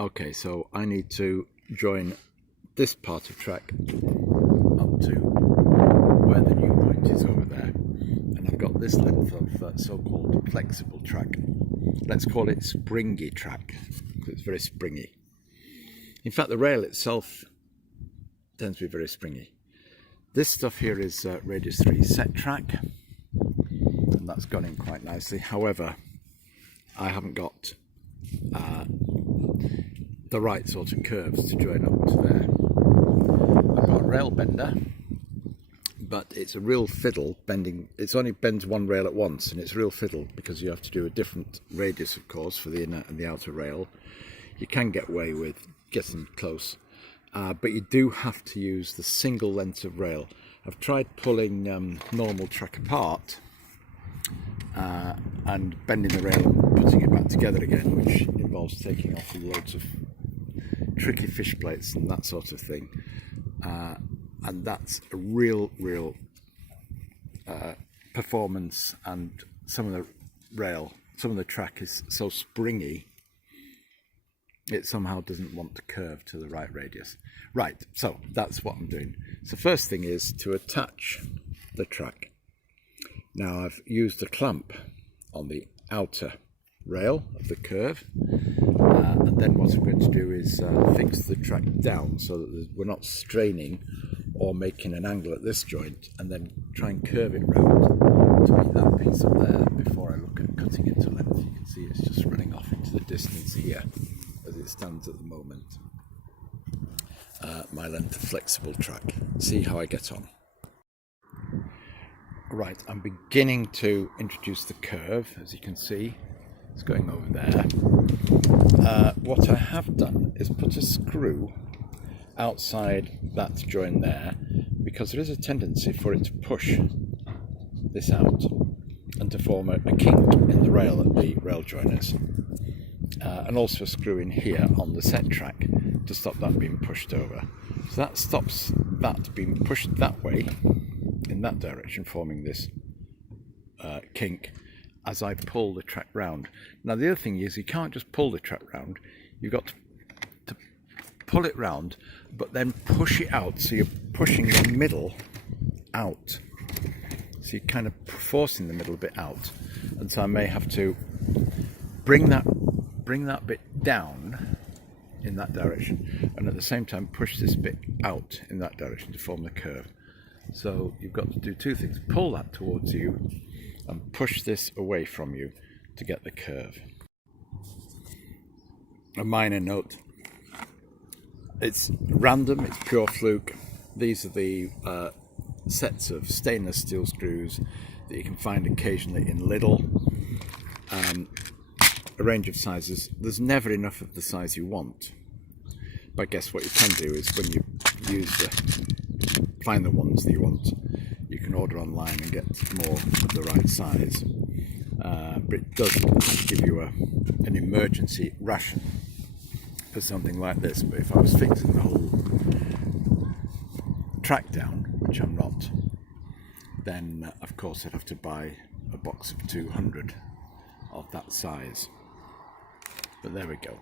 Okay, so I need to join this part of track up to where the new point is over there, and I've got this length of so-called flexible track. Let's call it springy track because it's very springy. In fact, the rail itself tends to be very springy. This stuff here is radius 3 set track, and that's gone in quite nicely. However, I haven't got the right sort of curves to join up to there. I've got a rail bender, but it's a real fiddle bending. It's only bends one rail at once, and it's real fiddle because you have to do a different radius, of course, for the inner and the outer rail. You can get away with getting close, but you do have to use the single length of rail. I've tried pulling normal track apart and bending the rail and putting it back together again, which involves taking off loads of tricky fish plates and that sort of thing, and that's a real performance. And some of the track is so springy it somehow doesn't want to curve to the right radius. Right, so that's what I'm doing. So first thing is to attach the track. Now I've used a clamp on the outer rail of the curve, and then what I'm going to do is fix the track down so that we're not straining or making an angle at this joint, and then try and curve it round to meet that piece up there before I look at cutting it to length. You can see it's just running off into the distance here as it stands at the moment. My length of flexible track. See how I get on. Right, I'm beginning to introduce the curve, as you can see. It's going over there. What I have done is put a screw outside that joint there, because there is a tendency for it to push this out and to form a kink in the rail at the rail joiners, and also a screw in here on the set track to stop that being pushed over. So that stops that being pushed that way, in that direction, forming this kink as I pull the track round. Now the other thing is, you can't just pull the track round, you've got to pull it round but then push it out, so you're pushing the middle out, so you're kind of forcing the middle bit out, and so I may have to bring that bit down in that direction and at the same time push this bit out in that direction to form the curve. So you've got to do two things: pull that towards you and push this away from you to get the curve. A minor note: it's random, it's pure fluke. These are the sets of stainless steel screws that you can find occasionally in Lidl. A range of sizes. There's never enough of the size you want, but I guess what you can do is, when you find the ones that you want, you can order online and get more of the right size. But it does give you an emergency ration for something like this. But if I was fixing the whole track down, which I'm not, then of course I'd have to buy a box of 200 of that size. But there we go.